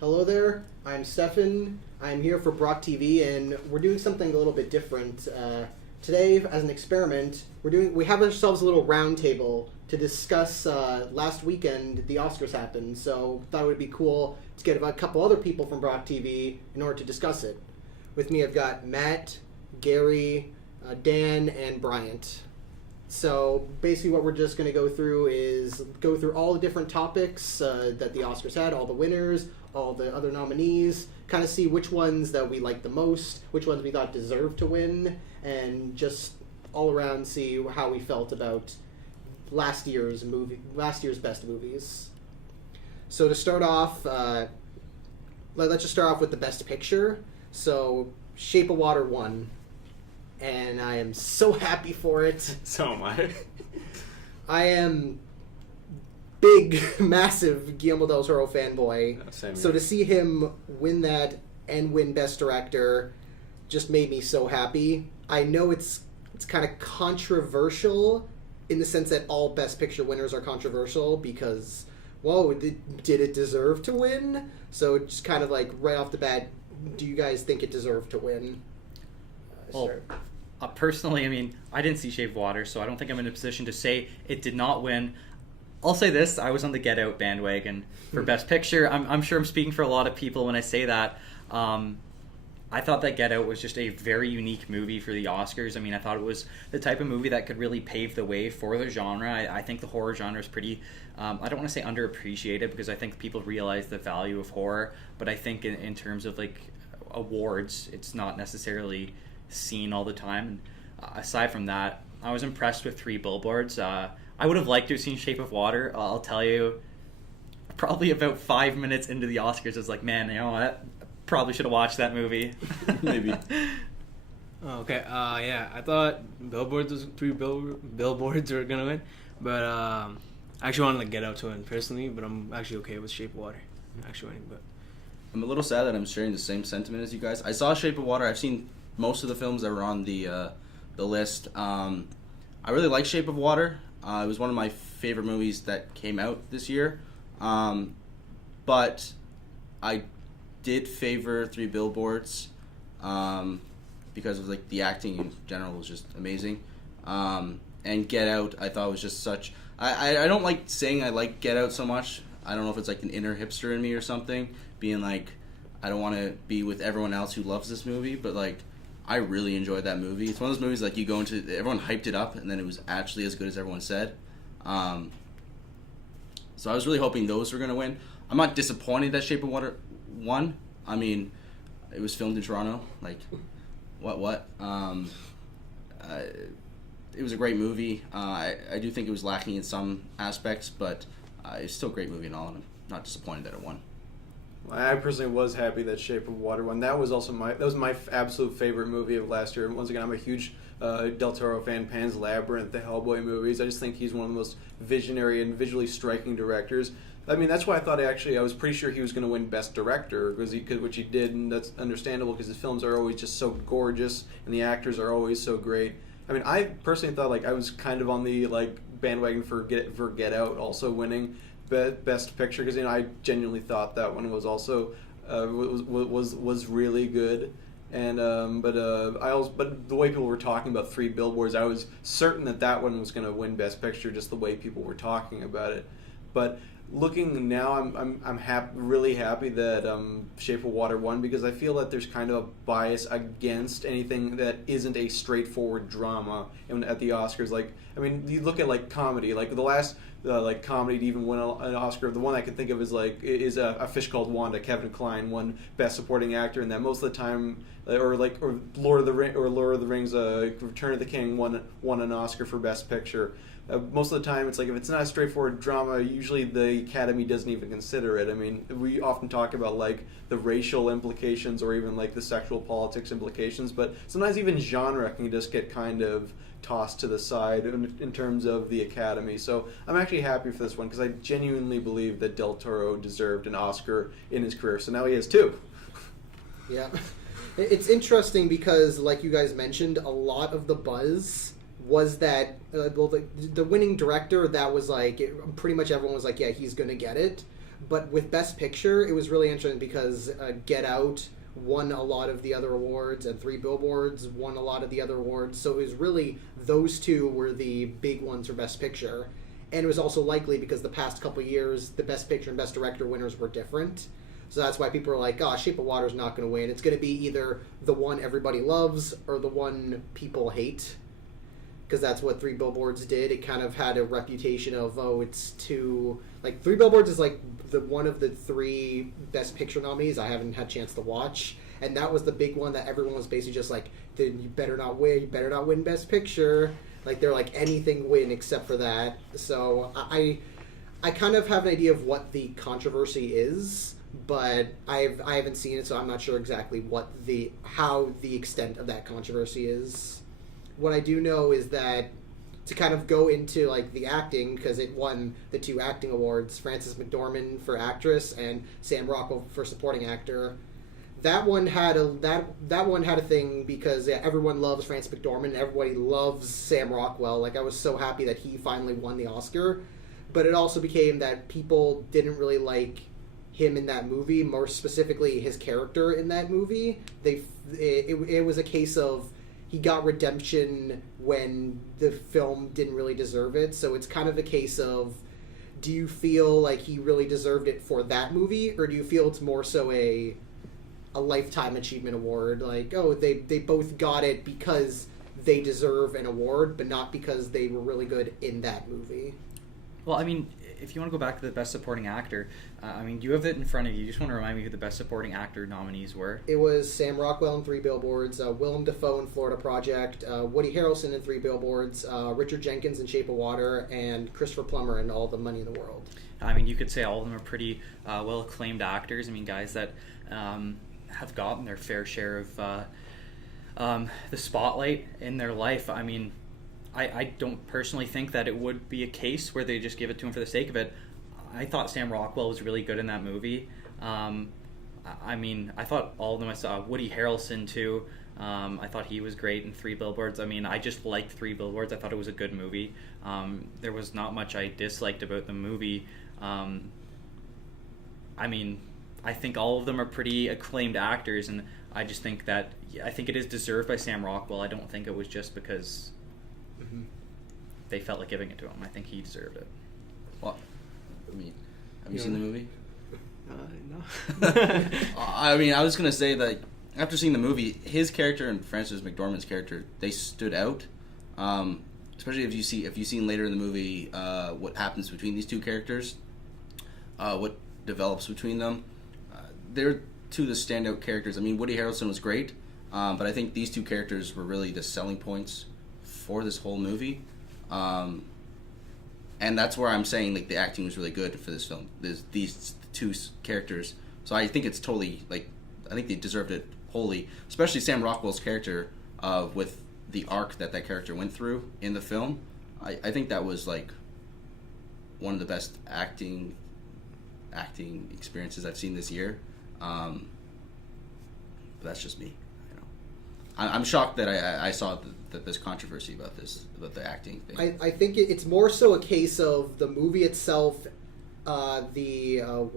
Hello there, I'm Stefan. I'm here for BrockTV, and we're doing something a little bit different. Today, as an experiment, we have ourselves a little round table to discuss last weekend the Oscars happened, so thought it would be cool to get a couple other people from BrockTV in order to discuss it. With me I've got Matt, Gary, Dan, and Bryant. So basically what we're just going to go through is go through all the different topics that the Oscars had, all the winners, all the other nominees, kind of see which ones that we liked the most, which ones we thought deserved to win, and just all around see how we felt about last year's best movies. So to start off, let's just start off with the best picture. So Shape of Water won, and I am so happy for it. So am I. I am big, massive Guillermo del Toro fanboy. So to see him win that and win Best Director just made me so happy. I know it's kind of controversial in the sense that all Best Picture winners are controversial because, whoa, did it deserve to win? So just kind of like right off the bat, do you guys think it deserved to win? Personally, I mean, I didn't see Shape of Water, so I don't think I'm in a position to say it did not win. I'll say this, I was on the Get Out bandwagon for Best Picture. I'm sure I'm speaking for a lot of people when I say that. I thought that Get Out was just a very unique movie for the Oscars. I mean, I thought it was the type of movie that could really pave the way for the genre. I think the horror genre is pretty, I don't want to say underappreciated because I think people realize the value of horror, but I think in terms of like awards, it's not necessarily seen all the time. Aside from that, I was impressed with Three Billboards. I would have liked to have seen Shape of Water. I'll tell you, probably about 5 minutes into the Oscars, I was like, man, you know what? Probably should have watched that movie. Maybe. Okay. Yeah, I thought Three Billboards were gonna win, but I actually wanted to Get Out to win personally. But I'm actually okay with Shape of Water actually winning. But I'm a little sad that I'm sharing the same sentiment as you guys. I saw Shape of Water. I've seen most of the films that were on the list. I really like Shape of Water. It was one of my favorite movies that came out this year. But I did favor Three Billboards because of like the acting in general was just amazing. And Get Out I thought was just such... I don't like saying I like Get Out so much. I don't know if it's like an inner hipster in me or something, being like, I don't want to be with everyone else who loves this movie, but like, I really enjoyed that movie. It's one of those movies like you go into, everyone hyped it up, and then it was actually as good as everyone said. So I was really hoping those were going to win. I'm not disappointed that Shape of Water won. I mean, it was filmed in Toronto. Like, what? It was a great movie. I do think it was lacking in some aspects, but it's still a great movie and all, and I'm not disappointed that it won. I personally was happy that Shape of Water won. That was my absolute favorite movie of last year. And once again, I'm a huge Del Toro fan. Pan's Labyrinth, the Hellboy movies. I just think he's one of the most visionary and visually striking directors. I mean, that's why I thought I was pretty sure he was going to win Best Director, which he did, and that's understandable because his films are always just so gorgeous and the actors are always so great. I mean, I personally thought like I was kind of on the like bandwagon for Get Out also winning Best Picture because I genuinely thought that one was also was really good, and but the way people were talking about Three Billboards, I was certain that one was going to win Best Picture just the way people were talking about it. But looking now, I'm really happy that Shape of Water won because I feel that there's kind of a bias against anything that isn't a straightforward drama at the Oscars. Like, I mean, you look at like comedy, like the last like comedy to even win an Oscar. The one I can think of is A Fish Called Wanda. Kevin Kline won Best Supporting Actor in that. Most of the time, or Lord of the Rings, Return of the King won an Oscar for Best Picture. Most of the time, it's like if it's not a straightforward drama, usually the Academy doesn't even consider it. I mean, we often talk about like the racial implications or even like the sexual politics implications, but sometimes even genre can just get kind of tossed to the side in terms of the Academy. So I'm actually happy for this one because I genuinely believe that Del Toro deserved an Oscar in his career. So now he has two. Yeah. It's interesting because, like you guys mentioned, a lot of the buzz was that the winning director, that was like pretty much everyone was like, yeah, he's gonna get it. But with Best Picture, it was really interesting because Get Out won a lot of the other awards, and Three Billboards won a lot of the other awards. So it was really those two were the big ones for Best Picture. And it was also likely because the past couple years, the Best Picture and Best Director winners were different. So that's why people are like, oh, Shape of Water is not going to win. It's going to be either the one everybody loves or the one people hate. Because that's what Three Billboards did. It kind of had a reputation of, oh, it's too... Like, Three Billboards is like one of the 3 Best Picture nominees I haven't had a chance to watch. And that was the big one that everyone was basically just like, you better not win. You better not win Best Picture. Like, they're like, anything win except for that. So I kind of have an idea of what the controversy is, but I haven't seen it, so I'm not sure exactly how the extent of that controversy is. What I do know is that to kind of go into like the acting, because it won the 2 acting awards, Frances McDormand for actress and Sam Rockwell for supporting actor. That one had a thing because everyone loves Frances McDormand and everybody loves Sam Rockwell. Like, I was so happy that he finally won the Oscar, but it also became that people didn't really like him in that movie, more specifically his character in that movie. It was a case of he got redemption when the film didn't really deserve it. So it's kind of a case of, do you feel like he really deserved it for that movie, or do you feel it's more so a lifetime achievement award? Like, oh, they both got it because they deserve an award, but not because they were really good in that movie. Well, I mean, if you want to go back to the Best Supporting Actor, I mean, you have it in front of you. You just want to remind me who the Best Supporting Actor nominees were. It was Sam Rockwell in Three Billboards, Willem Dafoe in Florida Project, Woody Harrelson in Three Billboards, Richard Jenkins in Shape of Water, and Christopher Plummer in All the Money in the World. I mean, you could say all of them are pretty well-acclaimed actors. I mean, guys that have gotten their fair share of the spotlight in their life. I mean, I don't personally think that it would be a case where they just give it to him for the sake of it. I thought Sam Rockwell was really good in that movie. I mean, I thought all of them. I saw Woody Harrelson too. I thought he was great in Three Billboards. I mean, I just liked Three Billboards. I thought it was a good movie. There was not much I disliked about the movie. I mean, I think all of them are pretty acclaimed actors, and I just think that I think it is deserved by Sam Rockwell. I don't think it was just because they felt like giving it to him. I think he deserved it. Well, I mean, have you seen the movie? No. I mean, I was gonna say that after seeing the movie, his character and Frances McDormand's character, they stood out. Especially if you've seen later in the movie what happens between these 2 characters, what develops between them. They're 2 of the standout characters. I mean, Woody Harrelson was great, but I think these 2 characters were really the selling points for this whole movie. And that's where I'm saying like the acting was really good for this film. These 2 characters, so I think it's totally like I think they deserved it wholly. Especially Sam Rockwell's character, with the arc that character went through in the film. I think that was like one of the best acting experiences I've seen this year. But that's just me. I'm shocked that I saw that there's controversy about the acting thing. I think it's more so a case of the movie itself. The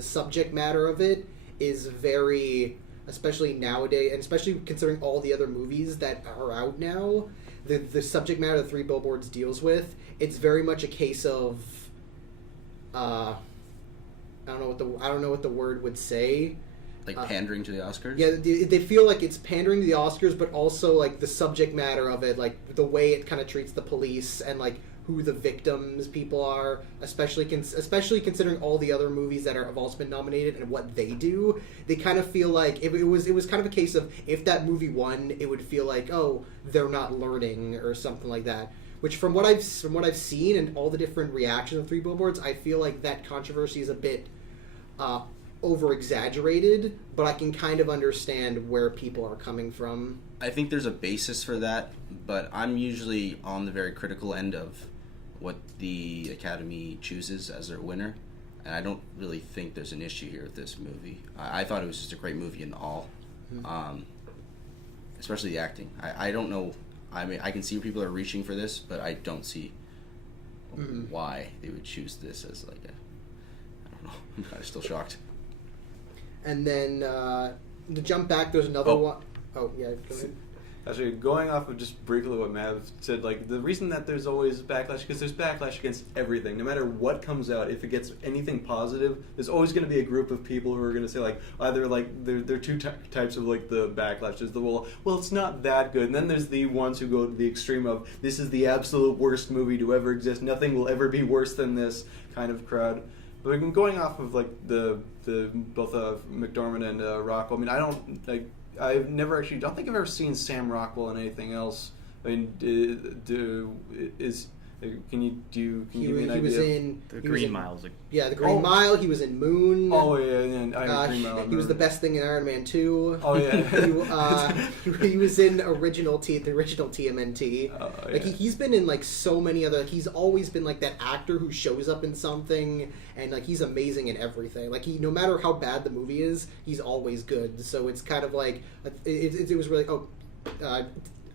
subject matter of it is very, especially nowadays, and especially considering all the other movies that are out now. The subject matter that Three Billboards deals with, it's very much a case of, I don't know what the word would say. Like pandering to the Oscars? Yeah, they feel like it's pandering to the Oscars, but also like the subject matter of it, like the way it kind of treats the police and like who the victims people are, especially considering all the other movies that have also been nominated and what they do. They kind of feel like it was kind of a case of if that movie won, it would feel like, oh, they're not learning or something like that. Which from what I've seen and all the different reactions of Three Billboards, I feel like that controversy is a bit over-exaggerated, but I can kind of understand where people are coming from. I think there's a basis for that, but I'm usually on the very critical end of what the Academy chooses as their winner, and I don't really think there's an issue here with this movie. I thought it was just a great movie in all, especially the acting. I don't know. I mean, I can see people are reaching for this, but I don't see why they would choose this as like a, I don't know. I'm kind of still shocked. And then to jump back, there's another one. Oh yeah, go ahead. Actually, going off of just briefly what Mav said, like the reason that there's always backlash, because there's backlash against everything. No matter what comes out, if it gets anything positive, there's always going to be a group of people who are going to say like either like there are two types of like the backlash. There's the well it's not that good, and then there's the ones who go to the extreme of this is the absolute worst movie to ever exist. Nothing will ever be worse than this kind of crowd. But going off of like the both McDormand and Rockwell, I mean I don't like. I've never actually. Don't think I've ever seen Sam Rockwell in anything else. I mean, can you give me an idea? He was in The Green Mile. The Green Mile. He was in Moon. Oh yeah, Green Mile. He was the best thing in Iron Man 2. Oh yeah. He was in the original TMNT. Like he's been in like so many other. He's always been like that actor who shows up in something, and like he's amazing in everything. Like no matter how bad the movie is, he's always good. So it's kind of like it was really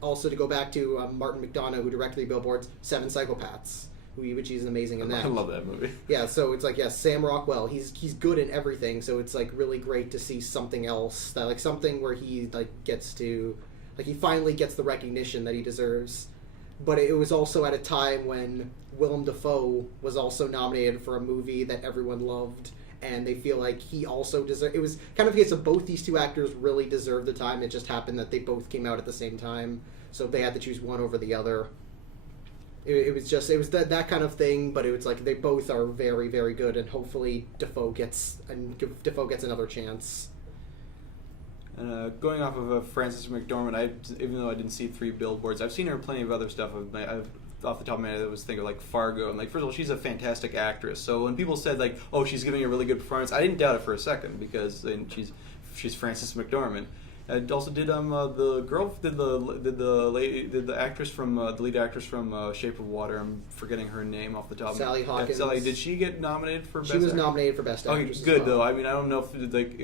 also, to go back to Martin McDonough, who directed the Billboards, Seven Psychopaths, which he's amazing in that. I love that movie. Yeah, so it's like, Sam Rockwell, he's good in everything, so it's like really great to see something else, that like something where he like gets to, like he finally gets the recognition that he deserves. But it was also at a time when Willem Dafoe was also nominated for a movie that everyone loved, and they feel like he also deserved. It was kind of a case of both these two actors really deserved the time. It just happened that they both came out at the same time, so they had to choose one over the other. It was that kind of thing, but it was like they both are very, very good, and hopefully Dafoe gets another chance. And going off of Frances McDormand, even though I didn't see Three Billboards, I've seen her in plenty of other stuff. I've off the top of my head, I was thinking like Fargo, and like first of all, she's a fantastic actress. So when people said like, "Oh, she's giving a really good performance," I didn't doubt it for a second because she's Frances McDormand. I also did the girl did the actress from the lead actress from Shape of Water. I'm forgetting her name off the top. Sally Hawkins. Sally, did she get nominated for Best Actress? She was nominated for Best Actress. Okay, good though. I mean, I don't know if like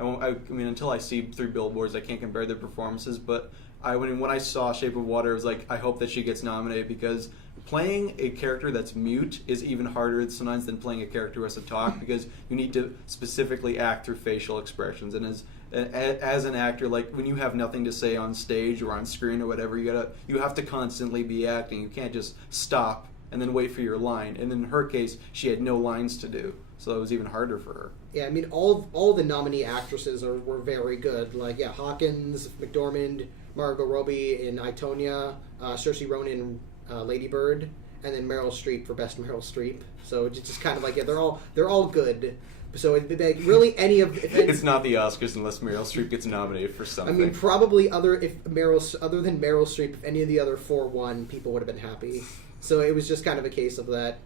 I mean, until I see Three Billboards, I can't compare their performances. But when I saw Shape of Water, I was like, I hope that she gets nominated because playing a character that's mute is even harder sometimes than playing a character who has to talk because you need to specifically act through facial expressions. And as an actor, like when you have nothing to say on stage or on screen or whatever, you have to constantly be acting. You can't just stop and then wait for your line. And in her case, she had no lines to do, so it was even harder for her. Yeah, I mean, all the nominee actresses were very good. Like, Hawkins, McDormand, Margot Robbie in I, Tonya, Saoirse Ronan in Lady Bird, and then Meryl Streep for Best Meryl Streep. So it's just kind of like, they're all good. So it'd be like really it's not the Oscars unless Meryl Streep gets nominated for something. I mean, probably other than Meryl Streep, if any of the other 4 won, people would have been happy. So it was just kind of a case of that.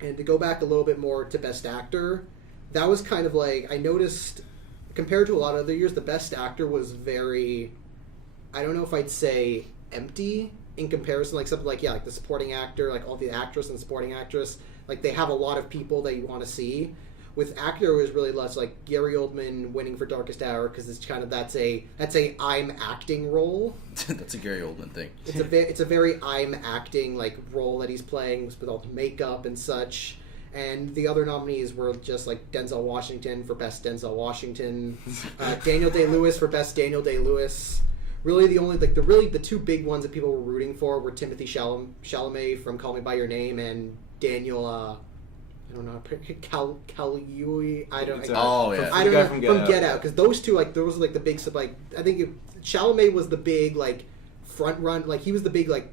And to go back a little bit more to Best Actor, that was kind of like, I noticed, compared to a lot of other years, the Best Actor was very, I don't know if I'd say empty in comparison, like something like, like the supporting actor, like all the actress and supporting actress, like they have a lot of people that you want to see. With actor, it was really less like Gary Oldman winning for Darkest Hour because it's kind of that's a I'm acting role. That's a Gary Oldman thing. It's a very I'm acting like role that he's playing with all the makeup and such. And the other nominees were just like Denzel Washington for Best Denzel Washington, Daniel Day-Lewis for Best Daniel Day-Lewis. Really, the 2 big ones that people were rooting for were Timothy Chalamet from Call Me by Your Name and Daniel. I don't know, Kaluuya. I don't know from Get Out because those two those were like the big I think Chalamet was the big like front run, like he was the big like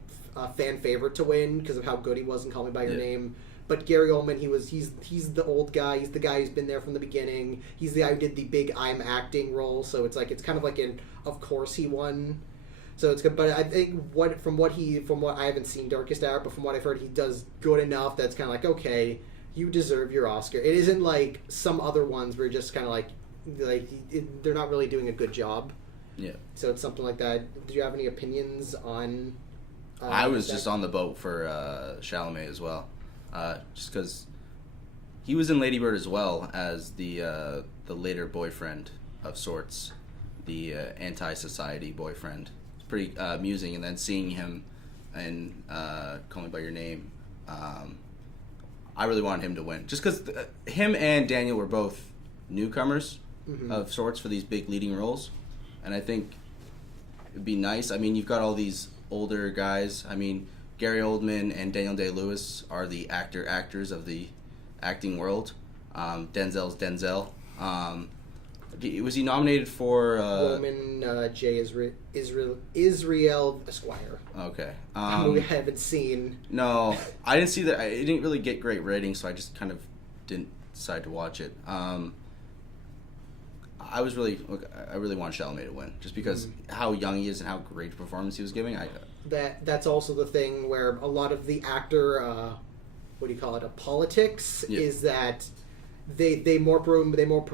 fan favorite to win because of how good he was in Call Me by Your Name. But Gary Oldman, he's the old guy. He's the guy who's been there from the beginning. He's the guy who did the big I'm acting role. So it's kind of like of course he won. So it's good. But I think from what I haven't seen Darkest Hour, but from what I've heard, he does good enough that's kind of like, okay, you deserve your Oscar. It isn't like some other ones where just kind of like they're not really doing a good job. Yeah. So it's something like that. Do you have any opinions on? I was just on the boat for Chalamet as well. Just because he was in Lady Bird as well as the later boyfriend of sorts, the anti-society boyfriend. It's pretty amusing, and then seeing him in Call Me by Your Name, I really wanted him to win, just because him and Daniel were both newcomers of sorts for these big leading roles, and I think it'd be nice. I mean, you've got all these older guys. I mean, Gary Oldman and Daniel Day-Lewis are the actors of the acting world. Denzel's Denzel. Was he nominated for Roman J. Israel Esquire. Okay. A movie I haven't seen. No, I didn't see that. It didn't really get great ratings, so I just kind of didn't decide to watch it. I really want Chalamet to win, just because how young he is and how great a performance he was giving. That's also the thing where a lot of the actor, what do you call it, politics is that they more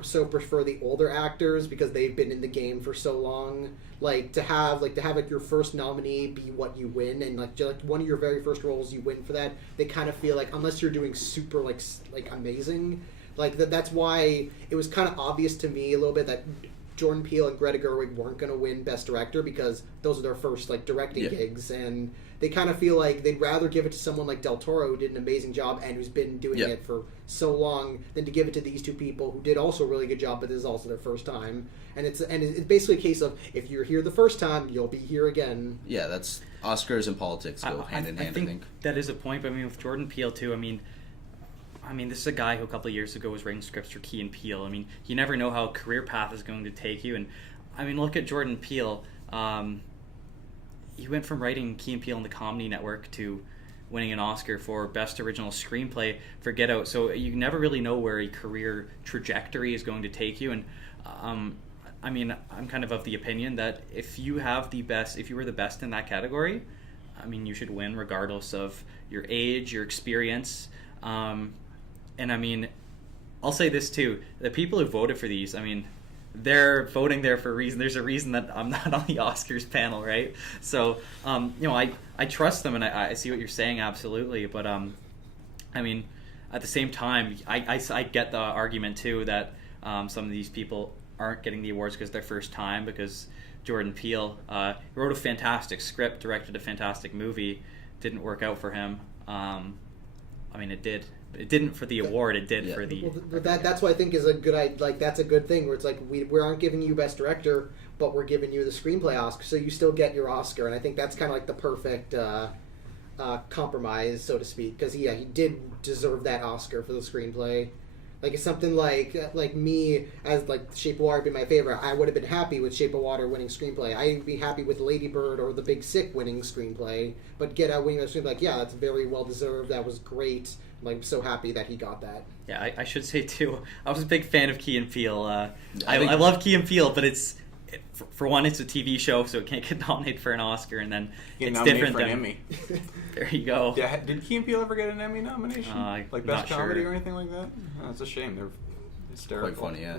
so prefer the older actors because they've been in the game for so long. Like to have your first nominee be what you win, and like one of your very first roles you win for that. They kind of feel like unless you're doing super like amazing, like that's why it was kind of obvious to me a little bit that Jordan Peele and Greta Gerwig weren't going to win Best Director because those are their first like directing gigs, and they kind of feel like they'd rather give it to someone like Del Toro who did an amazing job and who's been doing it for so long than to give it to these two people who did also a really good job, but this is also their first time. And it's basically a case of if you're here the first time, you'll be here again. Yeah, that's Oscars and politics go hand in hand. I think that is a point. But I mean, with Jordan Peele too. I mean, this is a guy who a couple of years ago was writing scripts for Key and Peele. I mean, you never know how a career path is going to take you. And I mean, look at Jordan Peele. He went from writing Key and Peele on the Comedy Network to winning an Oscar for Best Original Screenplay for Get Out. So you never really know where a career trajectory is going to take you. And I mean, I'm kind of the opinion that if you were the best in that category, I mean, you should win regardless of your age, your experience. And I mean, I'll say this too: the people who voted for these, I mean, they're voting there for a reason. There's a reason that I'm not on the Oscars panel, right? So, I trust them, and I see what you're saying, absolutely. But, I mean, at the same time, I get the argument, too, that some of these people aren't getting the awards because it's their first time, because Jordan Peele wrote a fantastic script, directed a fantastic movie, didn't work out for him. I mean, it did. It didn't for the award. It did for the. Well, that's what I think is a good. Like that's a good thing where it's like we aren't giving you Best Director, but we're giving you the screenplay Oscar, so you still get your Oscar. And I think that's kind of like the perfect compromise, so to speak, because he did deserve that Oscar for the screenplay. Like it's something like me as like Shape of Water being my favorite. I would have been happy with Shape of Water winning screenplay. I'd be happy with Lady Bird or The Big Sick winning screenplay. But Get Out winning the screenplay, like that's very well deserved. That was great. I'm so happy that he got that. Yeah, I should say too. I was a big fan of Key and Peele. I love Key and Peele, but for one, it's a TV show, so it can't get nominated for an Oscar, and then it's different for than an Emmy. There you go. Yeah, did Key and Peele ever get an Emmy nomination? Like Best Comedy or anything like that? Oh, that's a shame. They're hysterical. Quite funny, yeah.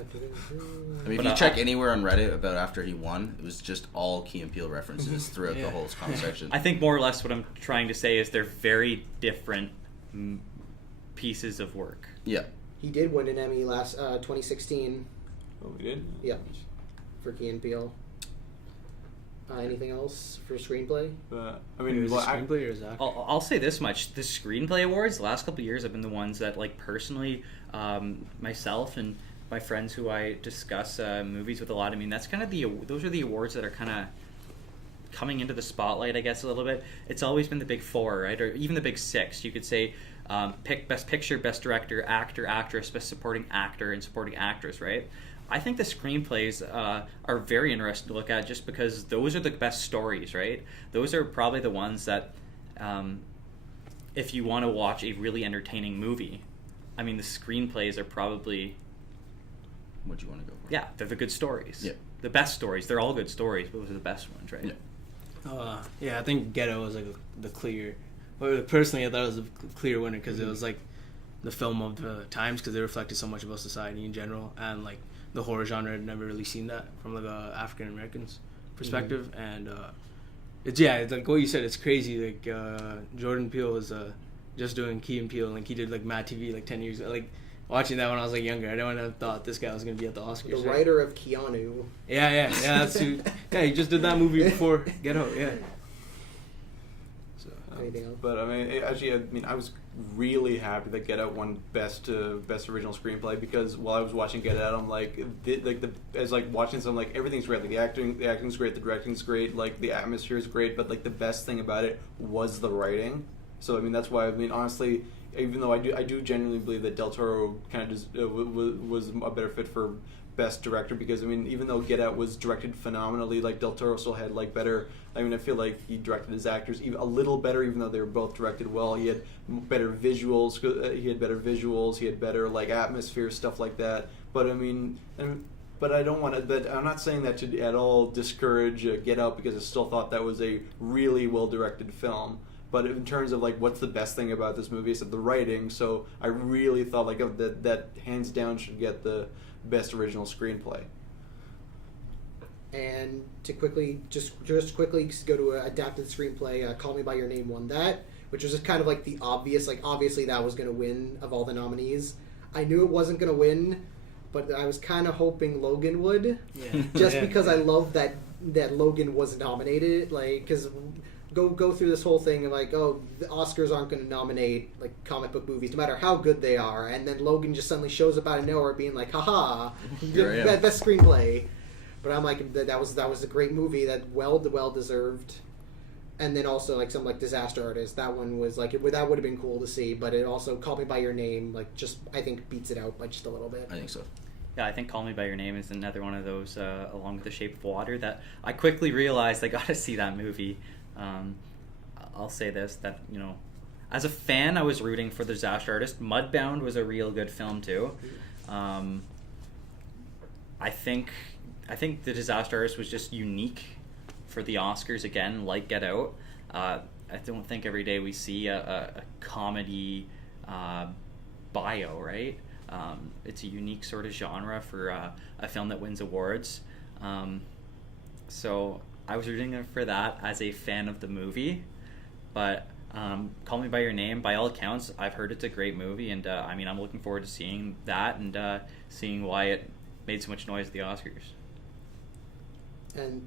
I mean, if you check anywhere on Reddit about after he won, it was just all Key and Peele references throughout the whole comment section. I think more or less what I'm trying to say is they're very different pieces of work. Yeah. He did win an Emmy last 2016. Oh, we did? Yeah. For Key and Peele. Anything else for screenplay? I mean, is it screenplay or is that? I'll say this much: the screenplay awards, the last couple of years, have been the ones that, like, personally, myself and my friends who I discuss movies with a lot. I mean, that's kind of those are the awards that are kind of coming into the spotlight, I guess, a little bit. It's always been the big four, right, or even the big six. You could say Best Picture, Best Director, Actor, Actress, Best Supporting Actor, and Supporting Actress, right? I think the screenplays are very interesting to look at just because those are the best stories, right? Those are probably the ones that, if you want to watch a really entertaining movie, I mean, the screenplays are probably... What do you want to go for? Yeah, they're the good stories. Yeah. The best stories. They're all good stories, but those are the best ones, right? Yeah. Yeah, I think Get Out was like the clear... Well, personally, I thought it was a clear winner because it was like the film of the times because it reflected so much about society in general, and like the horror genre had never really seen that from like a African American's perspective. And it's like what you said, it's crazy. Like Jordan Peele was just doing Key and Peele, like he did like Mad TV like 10 years ago. Like watching that when I was like younger, I don't have thought this guy was gonna be at the Oscars. The writer of Keanu. Yeah, that's who. Yeah, he just did that movie before Get Out. Yeah. Anything else? But I mean, I was really happy that Get Out won best original screenplay, because while I was watching Get Out, I'm like, as like watching this, I'm like, everything's great. Like the acting's great, the directing's great, like the atmosphere is great, but like the best thing about it was the writing. So I mean, that's why, I mean, honestly, even though I do genuinely believe that Del Toro kind of just was a better fit for best director, because I mean, even though Get Out was directed phenomenally, like Del Toro still had like better. I mean, I feel like he directed his actors even a little better, even though they were both directed well. He had better visuals. He had better like atmosphere, stuff like that. But I mean, but I don't want to. But I'm not saying that to at all discourage Get Out, because I still thought that was a really well directed film. But in terms of like what's the best thing about this movie, is the writing. So I really thought like that hands down should get the best original screenplay. And to quickly quickly go to adapted screenplay, Call Me by Your Name won that, which was just kind of like the obvious, like obviously that was going to win of all the nominees. I knew it wasn't going to win, but I was kind of hoping Logan would, just because I love that Logan was nominated. Like, because go through this whole thing of like, oh, the Oscars aren't going to nominate like comic book movies no matter how good they are, and then Logan just suddenly shows up out of nowhere being like, haha, best screenplay. But I'm like, that was a great movie, that well deserved. And then also like some like Disaster Artist, that one was like that would have been cool to see, but it also Call Me by Your Name like just I think beats it out by just a little bit. I think so. Yeah, I think Call Me by Your Name is another one of those, along with The Shape of Water, that I quickly realized I got to see that movie. I'll say this, that, you know, as a fan, I was rooting for The Disaster Artist. Mudbound was a real good film too. I think The Disaster Artist was just unique for the Oscars again, like Get Out. I don't think every day we see a comedy bio, right? It's a unique sort of genre for a film that wins awards. So I was rooting for that as a fan of the movie. But Call Me by Your Name, by all accounts, I've heard it's a great movie, and I mean, I'm looking forward to seeing that and seeing why it made so much noise at the Oscars. And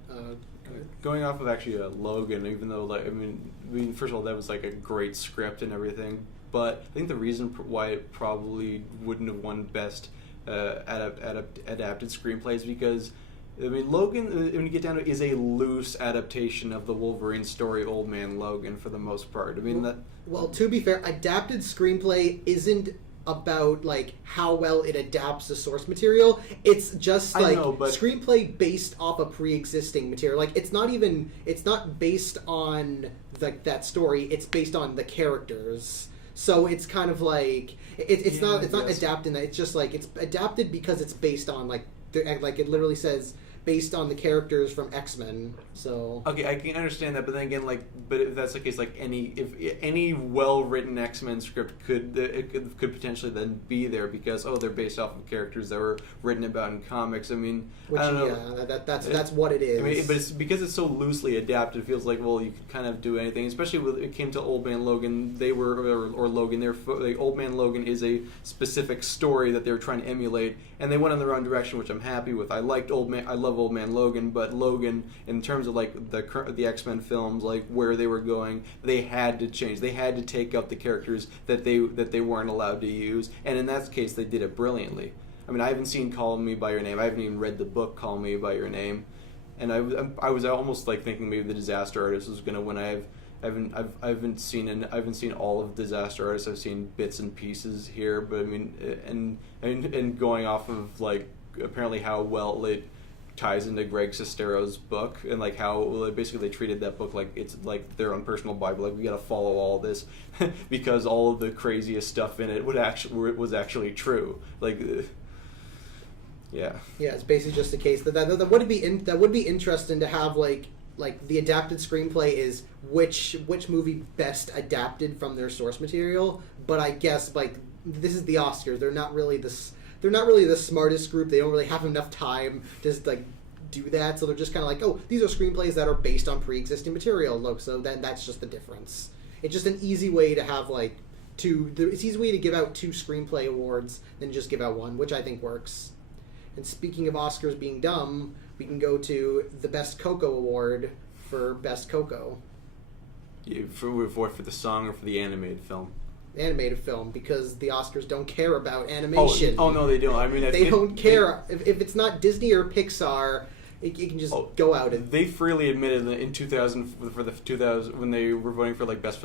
going off of actually Logan, even though like I mean, first of all, that was like a great script and everything, but I think the reason why it probably wouldn't have won best adapted screenplay is because, I mean, Logan, when you get down to it, is a loose adaptation of the Wolverine story, Old Man Logan, for the most part. I mean, well, to be fair, adapted screenplay isn't about like how well it adapts the source material. It's just like screenplay based off a pre-existing material. Like it's not based on that story. It's based on the characters. So it's kind of like it's not adapting that. It's just like it's adapted because it's based on like it literally says based on the characters from X-Men. So okay, I can understand that, but then again, but if that's the case, like any well-written X-Men script could potentially then be there because they're based off of characters that were written about in comics. I mean, I don't know. That's what it is. I mean, but it's because it's so loosely adapted. It feels like you could kind of do anything. Especially when it came to Old Man Logan, Logan. Old Man Logan is a specific story that they were trying to emulate, and they went in the wrong direction, which I'm happy with. I love Old Man Logan, but Logan, in terms of like the X-Men films, like where they were going, they had to change. They had to take up the characters that they weren't allowed to use, and in that case, they did it brilliantly. I mean, I haven't seen Call Me by Your Name. I haven't even read the book Call Me by Your Name, and I was almost like thinking maybe The Disaster Artist was going to win. I haven't seen all of Disaster Artist. I've seen bits and pieces here, but I mean, and going off of like apparently how well it ties into Greg Sestero's book, and like how basically they treated that book like it's like their own personal Bible. Like we got to follow all this because all of the craziest stuff in it was actually true. Like, yeah, it's basically just a case that would be interesting to have like the adapted screenplay is which movie best adapted from their source material. But I guess like this is the Oscars. They're not really the smartest group. They don't really have enough time to just like do that. So they're just kind of like, oh, these are screenplays that are based on pre-existing material. Look, so then that's just the difference. It's just an easy way to have like it's an easy way to give out 2 screenplay awards than just give out 1, which I think works. And speaking of Oscars being dumb, we can go to the Best Coco Award for Best Coco. For the song or for the animated film? animated film because the Oscars don't care about animation. Oh no, they don't. I mean, They don't care. If it's not Disney or Pixar, it can just go out. And They freely admitted that in 2000 for the 2000 when they were voting for like best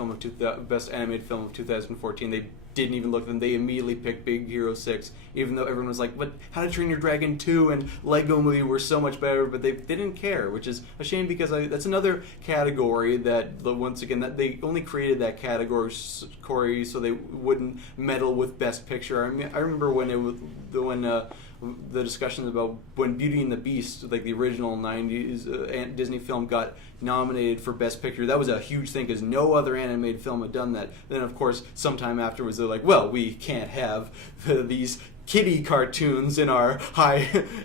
animated film of 2014, they didn't even look at them. They immediately picked Big Hero 6, even though everyone was like, "But How to Train Your Dragon 2 and Lego Movie were so much better," but they didn't care, which is a shame because that's another category that once again that they only created that category so they wouldn't meddle with Best Picture. I mean, I remember when the discussions about when Beauty and the Beast, like the original 90s Disney film, got nominated for Best Picture. That was a huge thing because no other animated film had done that. Then, of course, sometime afterwards, they're like, well, we can't have these kiddie cartoons in our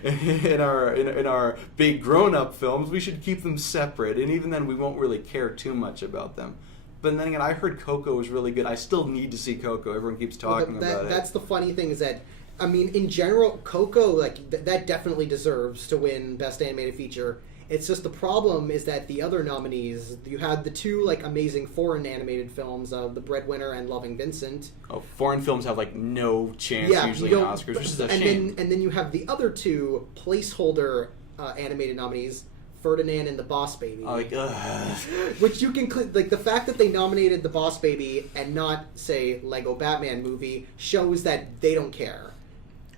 in our big grown-up films. We should keep them separate. And even then, we won't really care too much about them. But then again, I heard Coco was really good. I still need to see Coco. Everyone keeps talking about it. That's the funny thing is that, I mean, in general, Coco, like, that definitely deserves to win Best Animated Feature. It's just the problem is that the other nominees, you had the two, like, amazing foreign animated films of The Breadwinner and Loving Vincent. Oh, foreign films have, like, no chance usually in Oscars, which is a shame. And then you have the other two placeholder animated nominees, Ferdinand and The Boss Baby. Which you can, like, the fact that they nominated The Boss Baby and not, say, Lego Batman Movie shows that they don't care.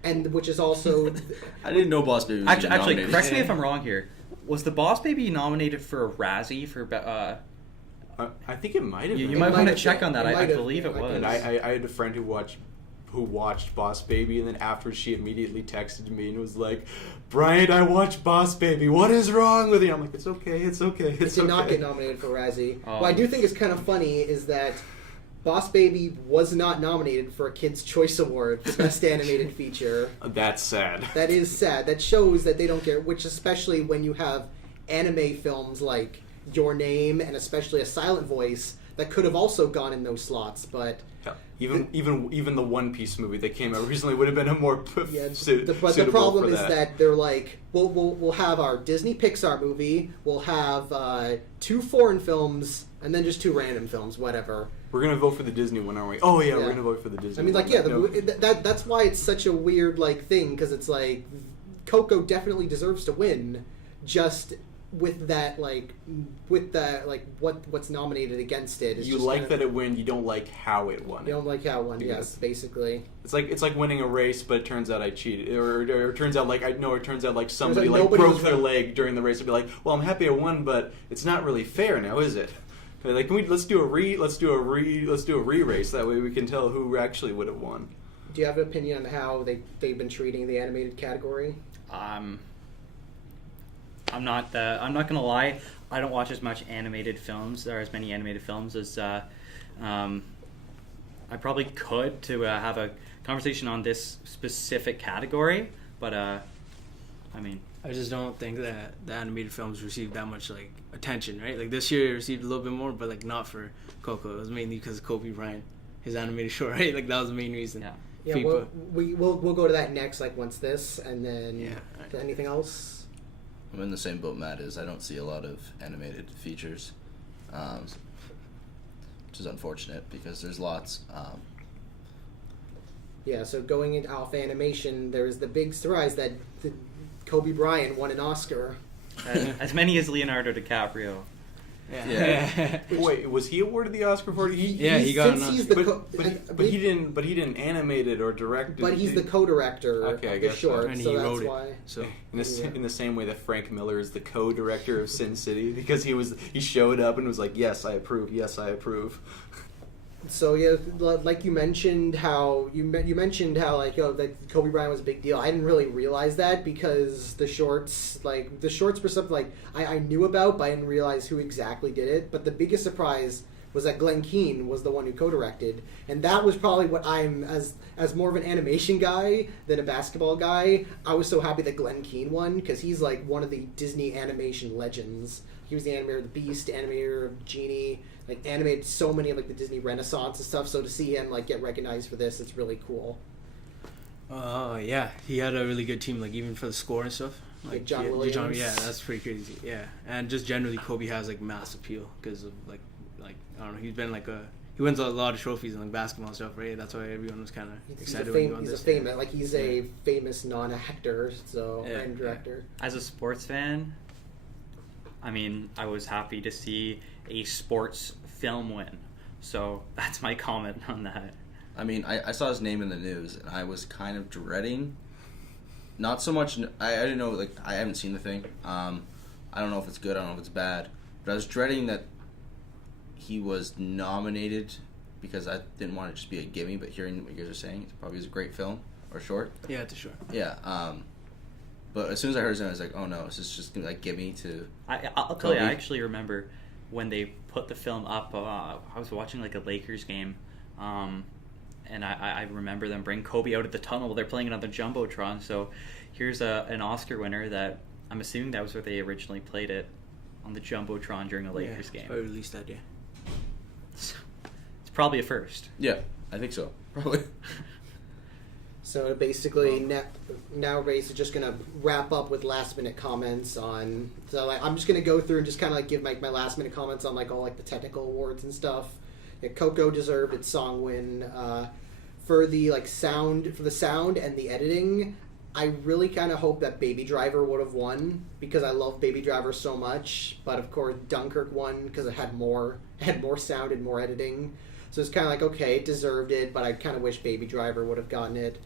And which is also... I didn't know Boss Baby was Actually, nominated. correct me if I'm wrong here. Was The Boss Baby nominated for a Razzie for... I think it might have been. You might want to have check been. on that. It I might have believe been. it was. And I had a friend who watched Boss Baby, and then afterwards she immediately texted me and was like, "Brian, I watched Boss Baby. What is wrong with you?" I'm like, "It's okay. It's okay. It did not get nominated for Razzie. Oh. What I do think is kind of funny is that Boss Baby was not nominated for a Kids' Choice Award for Best Animated Feature. That's sad. That is sad. That shows that they don't care, which especially when you have anime films like Your Name and especially A Silent Voice that could have also gone in those slots, but... Yeah. Even the One Piece movie that came out recently would have been a more But the suitable problem for is that they're like, we'll have our Disney Pixar movie, we'll have 2 foreign films, and then just 2 random films, whatever. We're gonna vote for the Disney one, aren't we? Oh yeah, Yeah. we're gonna vote for the Disney. I mean, like, one. yeah, that's why it's such a weird, like, thing, because it's like, Coco definitely deserves to win, just with that, like, what's nominated against it. Is You just like kind that of, it win, you don't like how it won. you don't like how it won, Yeah. yes, basically. It's like winning a race, but it turns out I cheated, or it turns out like somebody like like nobody broke was their right. leg during the race and be like, "Well, I'm happy I won, but it's not really fair now, is it?" Like, let's do a re-race. That way we can tell who actually would have won. Do you have an opinion on how they've been treating the animated category? I'm not gonna lie. I don't watch as much animated films, or as many animated films as I probably could to have a conversation on this specific category. But I mean, I just don't think that the animated films received that much like attention, right? Like this year it received a little bit more, but like not for Coco. It was mainly because of Kobe Bryant, his animated short, right? Like that was the main reason. yeah. Yeah, we'll go to that next, like, once this, and then anything else? I'm in the same boat Matt is. I don't see a lot of animated features, which is unfortunate because there's lots. Yeah, so going off animation, there's the big surprise that Kobe Bryant won an Oscar. As many as Leonardo DiCaprio. Yeah. Wait, was he awarded the Oscar for it? He got an He's Oscar. But he didn't animate it or direct it. But he's the co-director Okay, I of the guess short, so. And so he that's wrote it. why. So In the same way that Frank Miller is the co-director of Sin City, because he showed up and was like, "Yes, I approve. Yes, I approve." So yeah, like you mentioned how like, oh, that Kobe Bryant was a big deal. I didn't really realize that because the shorts were something like I knew about, but I didn't realize who exactly did it. But the biggest surprise was that Glenn Keane was the one who co-directed, and that was probably what I'm as more of an animation guy than a basketball guy. I was so happy that Glenn Keane won because he's like one of the Disney animation legends. He was the animator of The Beast, animator of Genie, like animated so many of like the Disney Renaissance and stuff. So to see him like get recognized for this, it's really cool. Yeah, he had a really good team, like even for the score and stuff. Like John Williams. Yeah, that's pretty crazy. Yeah, and just generally Kobe has like mass appeal because of like I don't know, he wins a lot of trophies in like basketball and stuff, right? That's why everyone was kind of excited when he won He's this. a famous, like he's a famous non-actor, so Yeah, and director. As a sports fan, I mean, I was happy to see a sports film win. So that's my comment on that. I mean, I saw his name in the news, and I was kind of dreading. Not so much. I didn't know. Like, I haven't seen the thing. I don't know if it's good. I don't know if it's bad. But I was dreading that he was nominated because I didn't want it to just be a gimme. But hearing what you guys are saying, it probably is a great film or short. Yeah, it's a short. Yeah. But as soon as I heard his name, I was like, oh no, this is just gonna like gimme to. I'll tell you, I actually remember when they put the film up. I was watching like a Lakers game. And I remember them bring Kobe out of the tunnel while they're playing it on the Jumbotron. So here's an Oscar winner that I'm assuming that was where they originally played it, on the Jumbotron during a Lakers game. Probably released that, yeah. It's probably a first. Yeah, I think so. Probably. So basically, now Ray's just gonna wrap up with last minute comments on. So like, I'm just gonna go through and just kind of like give my last minute comments on like all like the technical awards and stuff. Yeah, Coco deserved its song win. For the sound and the editing, I really kind of hope that Baby Driver would have won because I love Baby Driver so much. But of course, Dunkirk won because it had more sound and more editing. So it's kind of like, okay, it deserved it, but I kind of wish Baby Driver would have gotten it.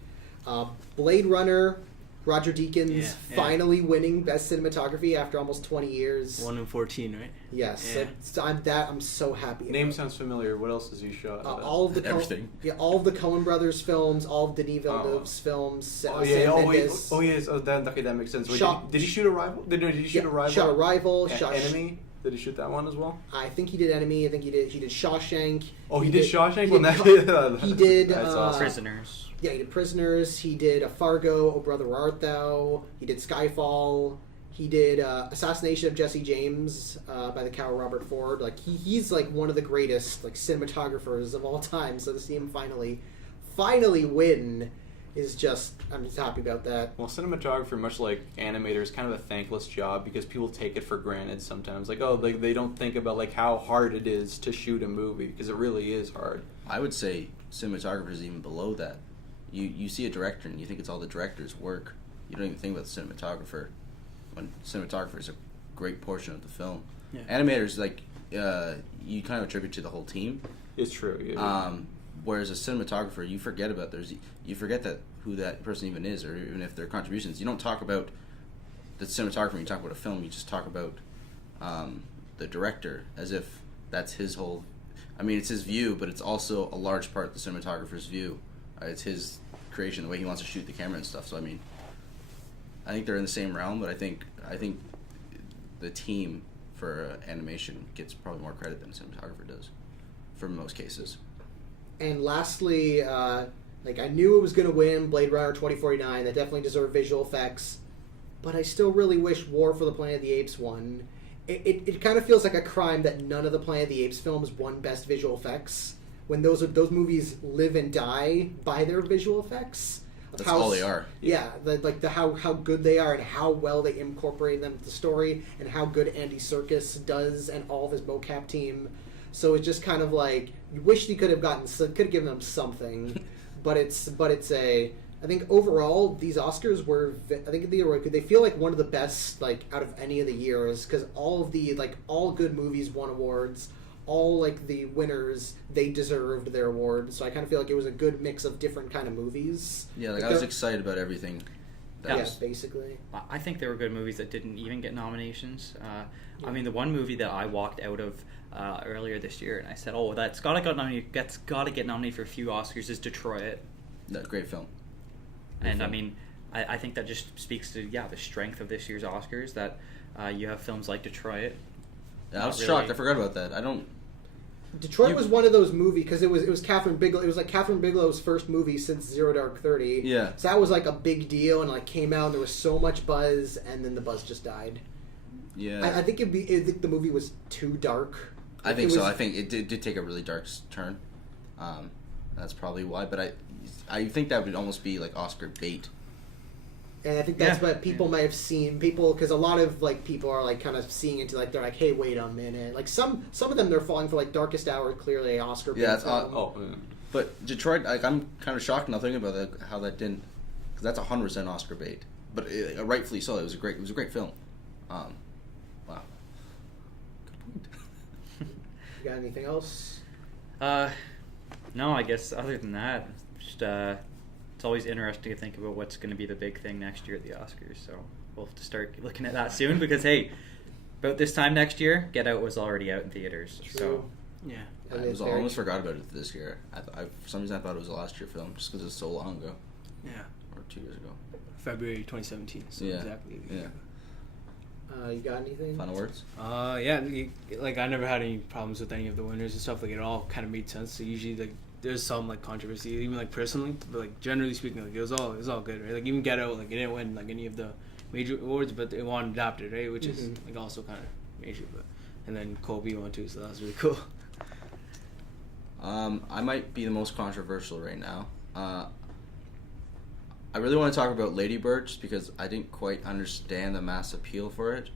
Blade Runner, Roger Deakins finally winning Best Cinematography after almost 20 years. 1 in 14, right? Yes, Yeah. I'm so happy. Name sounds familiar. What else has he shot? All of the Everything. all of the Coen Brothers films, all of Denis Villeneuve's films. Sam Mendes. Yes. Oh, that makes sense. Wait, Shot- did he shoot Arrival? Did he shoot Arrival? Shot Arrival. Shot Enemy. Did he shoot that one as well? I think he did Enemy. I think he did Shawshank. Oh, he did Shawshank. He did. That's awesome. Prisoners. Yeah, he did Prisoners. He did Fargo. Oh Brother, Where Art Thou? He did Skyfall. He did Assassination of Jesse James by the cow Robert Ford. Like he's like one of the greatest like cinematographers of all time. So to see him finally win is just, I'm just happy about that. Well, cinematography, much like animator, is kind of a thankless job because people take it for granted sometimes. Like, oh, they don't think about like how hard it is to shoot a movie because it really is hard. I would say cinematographer is even below that. You see a director and you think it's all the director's work. You don't even think about the cinematographer. When cinematographer is a great portion of the film. Yeah. Animators, like, you kind of attribute to the whole team. It's true. Yeah. Whereas a cinematographer, you forget about you forget that who that person even is, or even if their contributions. You don't talk about the cinematographer when you talk about a film. You just talk about the director as if that's his whole. I mean, it's his view, but it's also a large part of the cinematographer's view. It's his creation, the way he wants to shoot the camera and stuff. So I mean, I think they're in the same realm, but I think the team for animation gets probably more credit than a cinematographer does, for most cases. And lastly, like I knew it was going to win Blade Runner 2049. That definitely deserved visual effects. But I still really wish War for the Planet of the Apes won. It kind of feels like a crime that none of the Planet of the Apes films won Best Visual Effects, when those movies live and die by their visual effects. That's all they are. Yeah, how good they are and how well they incorporate them into the story and how good Andy Serkis does and all of his mocap team. So it's just kind of like you wish you could have given them something, but it's I think overall these Oscars were, I think they feel like one of the best like out of any of the years because all of the all good movies won awards. All like the winners, they deserved their awards. So I kind of feel like it was a good mix of different kind of movies. Yeah, I was excited about everything. Basically. I think there were good movies that didn't even get nominations. I mean, the one movie that I walked out of earlier this year, and I said, "Oh, that's gotta get nominated for a few Oscars." Is Detroit? That's a great film. And I mean, I think that just speaks to the strength of this year's Oscars that you have films like Detroit. Yeah, I was shocked. I forgot about that. Detroit was one of those movies because it was Catherine Bigelow. It was like Catherine Bigelow's first movie since Zero Dark 30. Yeah. So that was like a big deal and like came out and there was so much buzz and then the buzz just died. Yeah. I think the movie was too dark. I think so. I think it did take a really dark turn. That's probably why. But I think that would almost be like Oscar bait. And I think that's Yeah. what people might have seen. People, because a lot of like people are like kind of seeing into like they're like, hey, wait a minute. Like some of them they're falling for like Darkest Hour, clearly a Oscar. Yeah, it's film. But Detroit, like I'm kind of shocked now thinking about that, how that didn't, because that's 100% Oscar bait. But rightfully so. It was a great film. Wow. Good point. You got anything else? No, I guess other than that, just it's always interesting to think about what's going to be the big thing next year at the Oscars. So we'll have to start looking at that soon because hey, about this time next year, Get Out was already out in theaters. True. So Yeah. I almost forgot about it this year. For some reason I thought it was a last year film just because it's so long ago, Yeah. or 2 years ago. February 2017. So Yeah. exactly. Yeah. You got anything? Final words? Yeah, like I never had any problems with any of the winners and stuff. Like it all kind of made sense. So usually like there's some like controversy, even like personally, but like generally speaking, like it was all good, right? Like even Get Out, like it didn't win like any of the major awards, but it won adapted, right? Which is like also kind of major. But and then Kobe won too, so that was really cool. I might be the most controversial right now. I really want to talk about Lady Bird just because I didn't quite understand the mass appeal for it.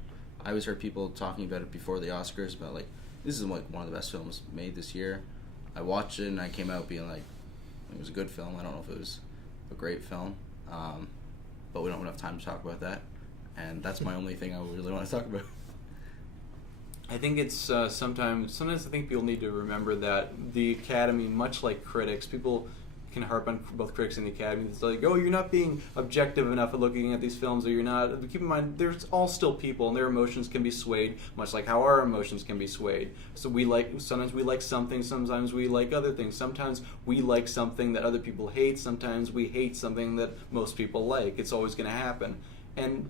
I always heard people talking about it before the Oscars about like this is like one of the best films made this year. I watched it and I came out being like it was a good film. I don't know if it was a great film, but we don't have enough time to talk about that, and that's my only thing I really want to talk about. I think it's sometimes I think people need to remember that the Academy, much like critics, people can harp on both critics and the Academy. It's like, oh, you're not being objective enough at looking at these films, or you're not. Keep in mind, there's all still people, and their emotions can be swayed, much like how our emotions can be swayed. So sometimes we like something, sometimes we like other things. Sometimes we like something that other people hate. Sometimes we hate something that most people like. It's always going to happen.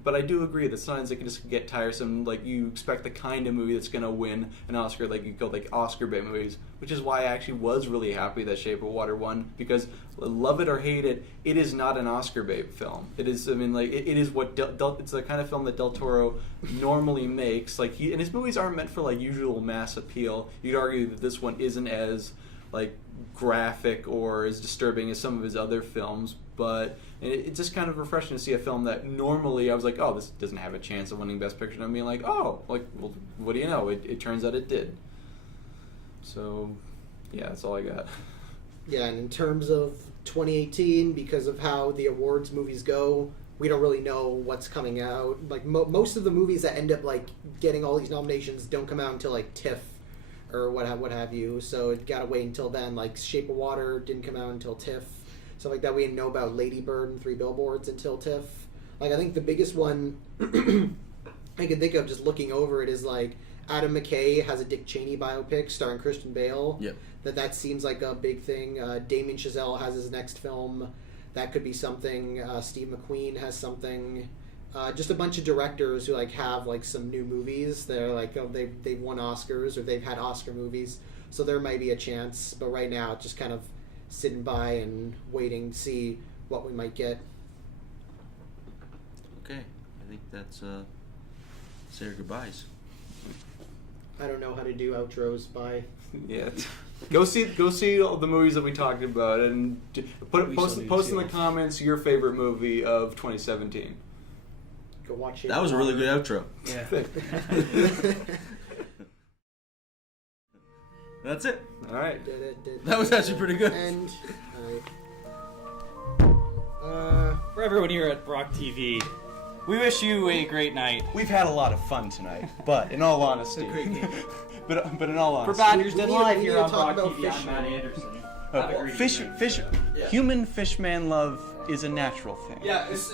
But I do agree that sometimes it can just get tiresome. Like you expect the kind of movie that's going to win an Oscar, like you go like Oscar bait movies, which is why I actually was really happy that Shape of Water won, because love it or hate it, it is not an Oscar bait film. It is, I mean, like it is what it's the kind of film that Del Toro normally makes. Like and his movies aren't meant for like usual mass appeal. You'd argue that this one isn't as like graphic or as disturbing as some of his other films, but it's just kind of refreshing to see a film that normally I was like, oh, this doesn't have a chance of winning Best Picture, and I'm being like, oh, like, well, what do you know? It turns out it did. So, yeah, that's all I got. Yeah, and in terms of 2018, because of how the awards movies go, we don't really know what's coming out. Like most of the movies that end up like getting all these nominations don't come out until like TIFF or what have you. So it gotta wait until then. Like Shape of Water didn't come out until TIFF. Stuff like that. We didn't know about Lady Bird and 3 Billboards until TIFF. Like I think the biggest one I can think of just looking over it is like Adam McKay has a Dick Cheney biopic starring Christian Bale. Yep. That seems like a big thing. Damien Chazelle has his next film. That could be something. Steve McQueen has something. Just a bunch of directors who like have like some new movies. They're like they've won Oscars or they've had Oscar movies, so there might be a chance. But right now, it's just kind of sitting by and waiting to see what we might get. Okay, I think that's say our goodbyes. I don't know how to do outros by. Yeah, go see all the movies that we talked about, and post in the comments your favorite movie of 2017. Go watch it. That was a really good outro. Yeah. That's it. All right. That was actually pretty good. And For everyone here at BrockTV, we wish you a great night. We've had a lot of fun tonight, but in all honesty, but in all For honesty, Badgers we Dead need- Live we here need to on talk about BrockTV, I'm fishing. Matt Anderson. Have a great evening. human fishman love is a natural thing. Yeah, it's